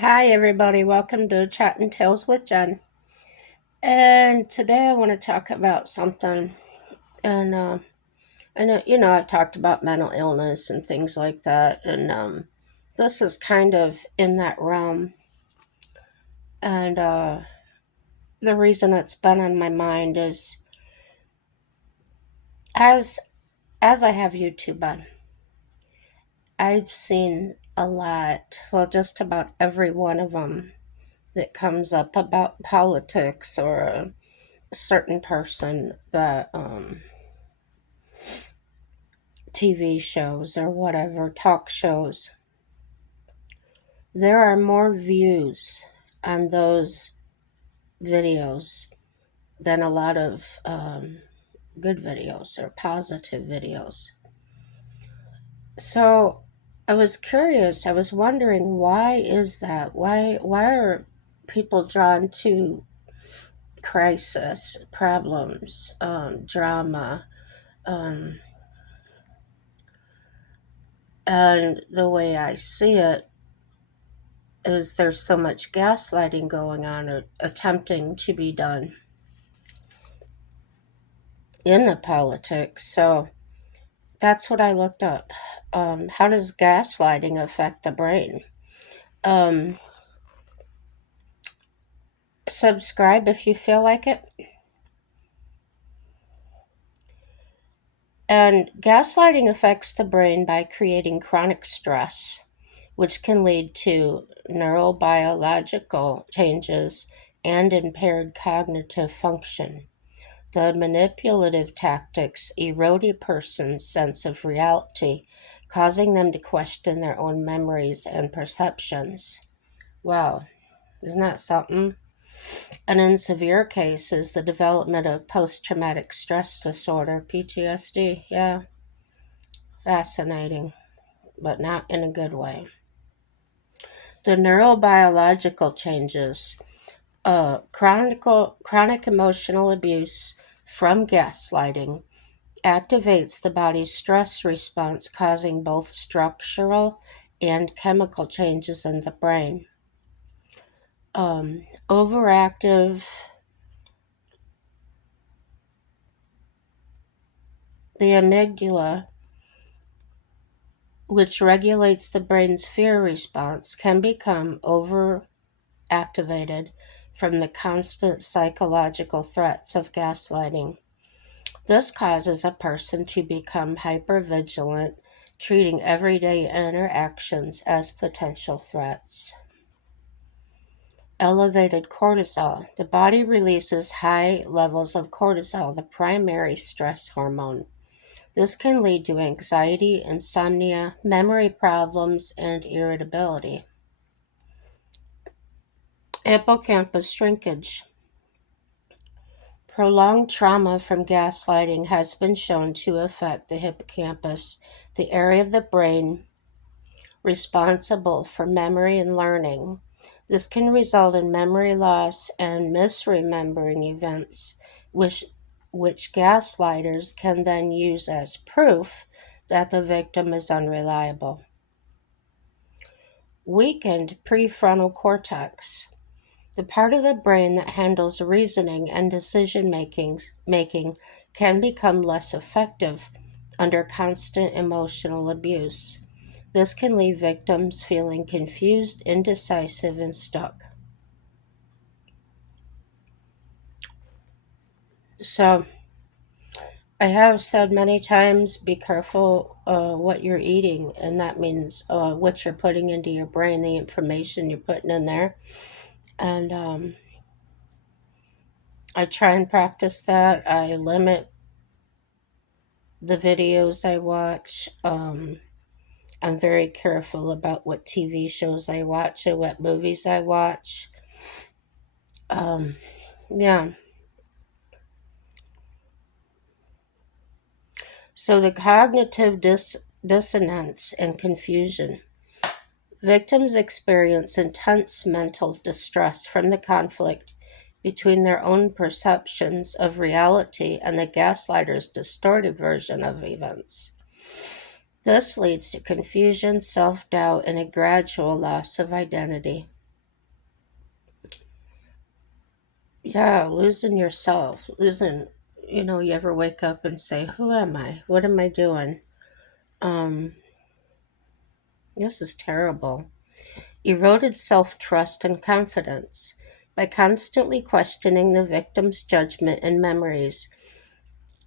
Hi, everybody. Welcome to Chatting Tales with Jen. And today I want to talk about something. And I know, I've talked about mental illness and things like that. And this is kind of in that realm. And the reason it's been on my mind is as I have YouTube on, I've seen a lot. Well, just about every one of them that comes up about politics or a certain person that TV shows or whatever, talk shows, there are more views on those videos than a lot of good videos or positive videos. So I was curious. I was wondering, why is that? Why are people drawn to crisis, problems, drama, um, and the way I see it is there's so much gaslighting going on or attempting to be done in the politics. So that's what I looked up. How does gaslighting affect the brain? Um, Subscribe if you feel like it. And gaslighting affects the brain by creating chronic stress, which can lead to neurobiological changes and impaired cognitive function. The manipulative tactics erode a person's sense of reality, causing them to question their own memories and perceptions. Wow, isn't that something? And in severe cases, the development of post traumatic stress disorder, PTSD. Yeah, fascinating, but not in a good way. The neurobiological changes, chronic emotional abuse from gaslighting activates the body's stress response, causing both structural and chemical changes in the brain. Overactive, the amygdala, which regulates the brain's fear response, can become overactivated from the constant psychological threats of gaslighting. This causes a person to become hypervigilant, treating everyday interactions as potential threats. Elevated cortisol. The body releases high levels of cortisol, the primary stress hormone. This can lead to anxiety, insomnia, memory problems, and irritability. Hippocampus shrinkage. Prolonged trauma from gaslighting has been shown to affect the hippocampus, the area of the brain responsible for memory and learning. This can result in memory loss and misremembering events, which gaslighters can then use as proof that the victim is unreliable. Weakened prefrontal cortex. The part of the brain that handles reasoning and decision making can become less effective under constant emotional abuse. This can leave victims feeling confused, indecisive, and stuck. So, I have said many times, be careful what you're eating, and that means what you're putting into your brain, the information you're putting in there. And I try and practice that. I limit the videos I watch. I'm very careful about what TV shows I watch and what movies I watch. Um, yeah. So the cognitive dissonance and confusion. Victims experience intense mental distress from the conflict between their own perceptions of reality and the gaslighter's distorted version of events. This leads to confusion, self doubt, and a gradual loss of identity. Yeah, losing yourself, losing, you ever wake up and say, who am I? What am I doing? Um, this is terrible. Eroded self trust and confidence. By constantly questioning the victim's judgment and memories,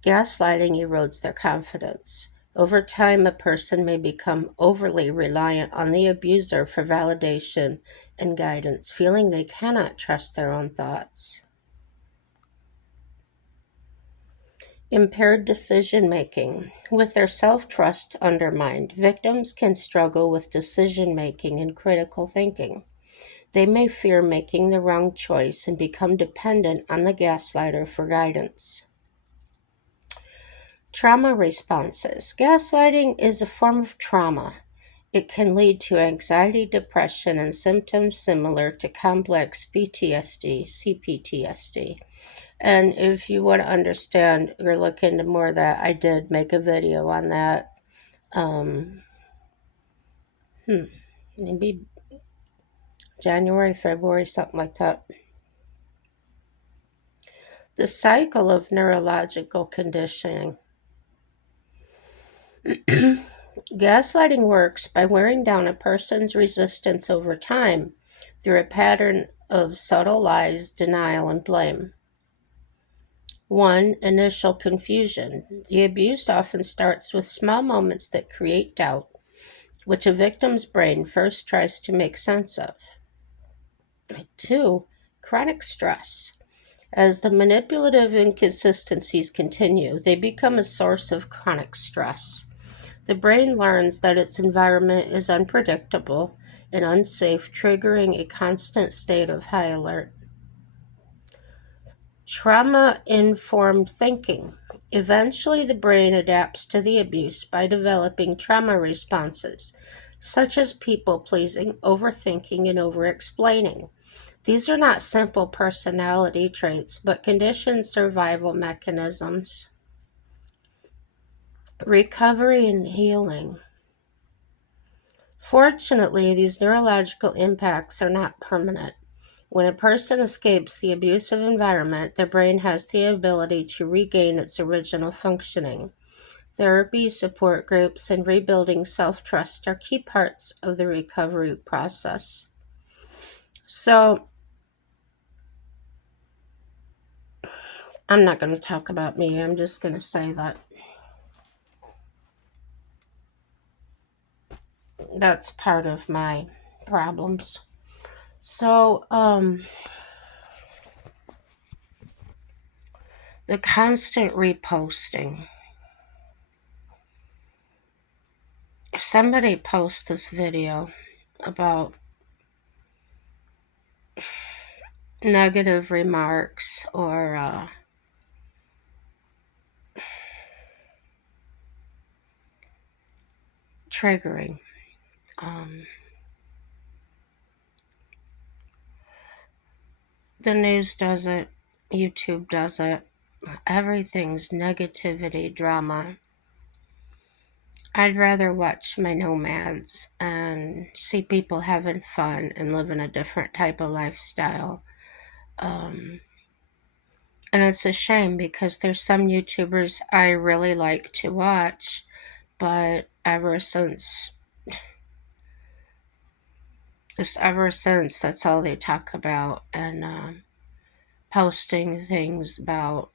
gaslighting erodes their confidence. Over time, a person may become overly reliant on the abuser for validation and guidance, feeling they cannot trust their own thoughts. Impaired decision making. With their self trust undermined, victims can struggle with decision making and critical thinking. They may fear making the wrong choice and become dependent on the gaslighter for guidance. Trauma responses. Gaslighting is a form of trauma. It can lead to anxiety, depression, and symptoms similar to complex PTSD, CPTSD. And if you want to understand or look into more of that, I did make a video on that. Um, Maybe January, February, something like that. The cycle of neurological conditioning. Gaslighting works by wearing down a person's resistance over time through a pattern of subtle lies, denial, and blame. 1. Initial confusion. The abuse often starts with small moments that create doubt, which a victim's brain first tries to make sense of. 2. Chronic stress. As the manipulative inconsistencies continue, they become a source of chronic stress. The brain learns that its environment is unpredictable and unsafe, triggering a constant state of high alert. Trauma-informed thinking. Eventually, the brain adapts to the abuse by developing trauma responses, such as people-pleasing, overthinking, and over-explaining. These are not simple personality traits, but conditioned survival mechanisms. Recovery and healing. Fortunately, these neurological impacts are not permanent. When a person escapes the abusive environment, their brain has the ability to regain its original functioning. Therapy, support groups, and rebuilding self-trust are key parts of the recovery process. So, I'm not going to talk about me. I'm just going to say that that's part of my problems. So, the constant reposting. Somebody posts this video about negative remarks or triggering. The news does it, YouTube does it. Everything's negativity, drama. I'd rather watch my nomads and see people having fun and living a different type of lifestyle. And it's a shame because there's some YouTubers I really like to watch, but ever since that's all they talk about, and posting things about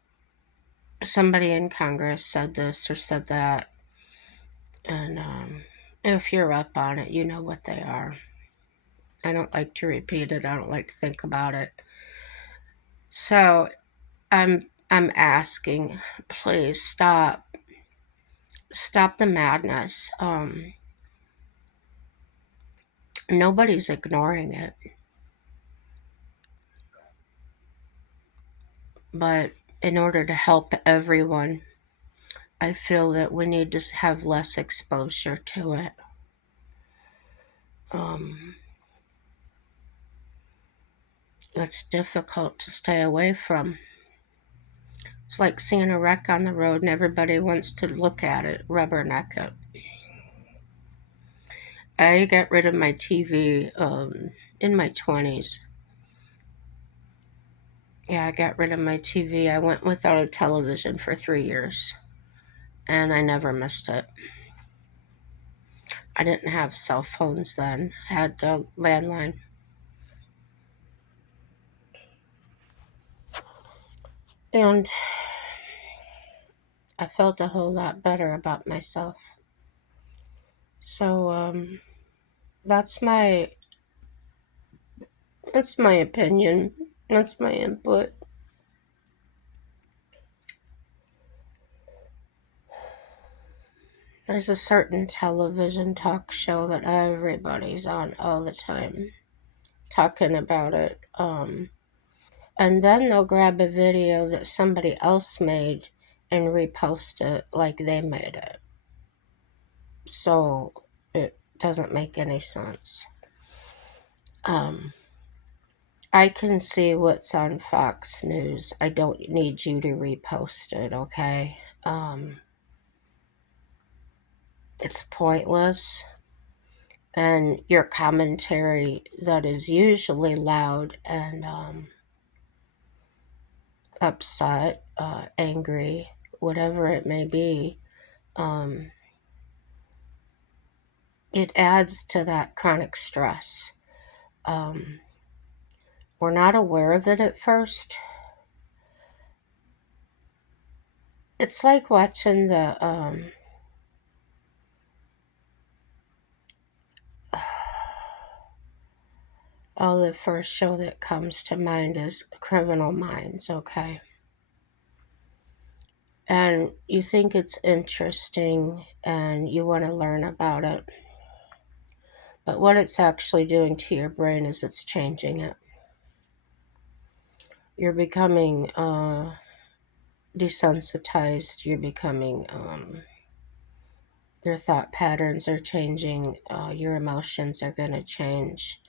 somebody in Congress said this or said that, and if you're up on it, you know what they are. I don't like to repeat it. I don't like to think about it. So I'm asking, please stop the madness. Nobody's ignoring it, but in order to help everyone, I feel that we need to have less exposure to it. It's difficult to stay away from. It's like seeing a wreck on the road and everybody wants to look at it, rubberneck it. I got rid of my TV in my 20s. Yeah, I got rid of my TV. I went without a television for 3 years, and I never missed it. I didn't have cell phones then. I had a landline. And I felt a whole lot better about myself. So that's my that's my opinion. That's my input. There's a certain television talk show that everybody's on all the time talking about it. And then they'll grab a video that somebody else made and repost it like they made it. So it doesn't make any sense. Um, I can see what's on Fox News. I don't need you to repost it, okay? It's pointless. And your commentary that is usually loud and upset, angry, whatever it may be, um, it adds to that chronic stress. Um, we're not aware of it at first. It's like watching the first show that comes to mind is Criminal Minds, okay? And you think it's interesting and you want to learn about it. But what it's actually doing to your brain is it's changing it. You're becoming desensitized. You're becoming, your thought patterns are changing. Your emotions are going to change.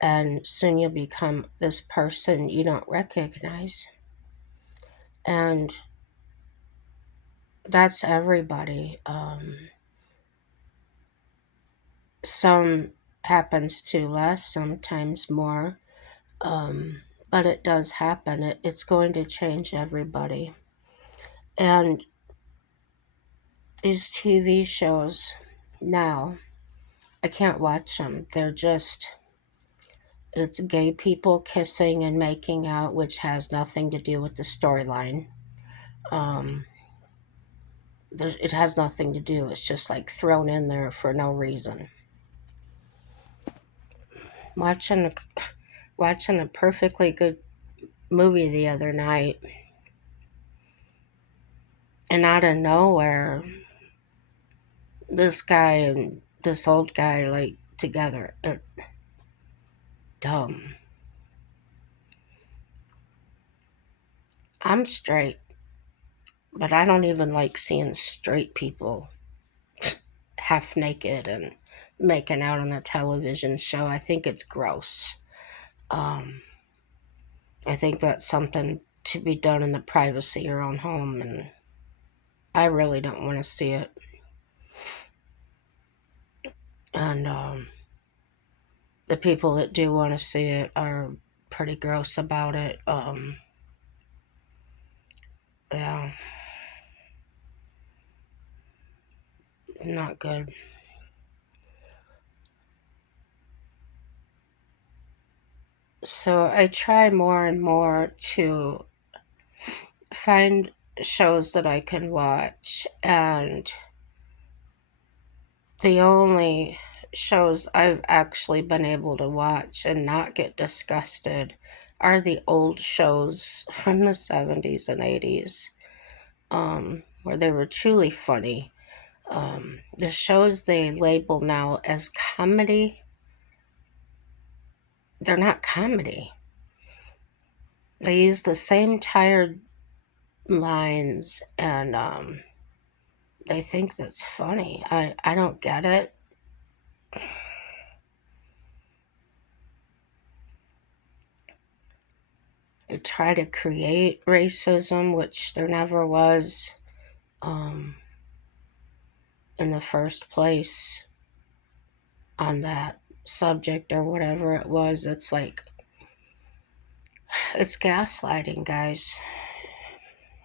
And soon you'll become this person you don't recognize. And that's everybody. Some happens to less, sometimes more. Um, but it does happen. It's going to change everybody. And these TV shows now, I can't watch them. It's gay people kissing and making out, which has nothing to do with the storyline. Um, it has nothing to do. It's just like thrown in there for no reason. Watching a, watching a perfectly good movie the other night, and out of nowhere, this guy and this old guy like together. Dumb. I'm straight, but I don't even like seeing straight people half naked and making out on a television show. I think it's gross. Um, I think that's something to be done in the privacy of your own home, and I really don't want to see it. And the people that do want to see it are pretty gross about it. Yeah, not good. So I try more and more to find shows that I can watch, and the only shows I've actually been able to watch and not get disgusted are the old shows from the 70s and 80s, where they were truly funny. The shows they label now as comedy, they're not comedy. They use the same tired lines, and they think that's funny. I don't get it. They try to create racism, which there never was, um, in the first place on that subject or whatever it was. It's like It's gaslighting, guys,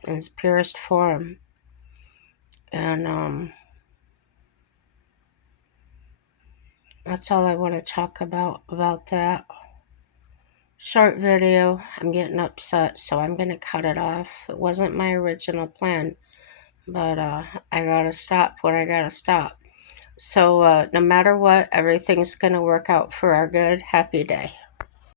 in its purest form. And that's all I want to talk about that. Short video. I'm getting upset, so I'm going to cut it off. It wasn't my original plan, but I got to stop what I got to stop. So no matter what, everything's going to work out for our good. Happy day.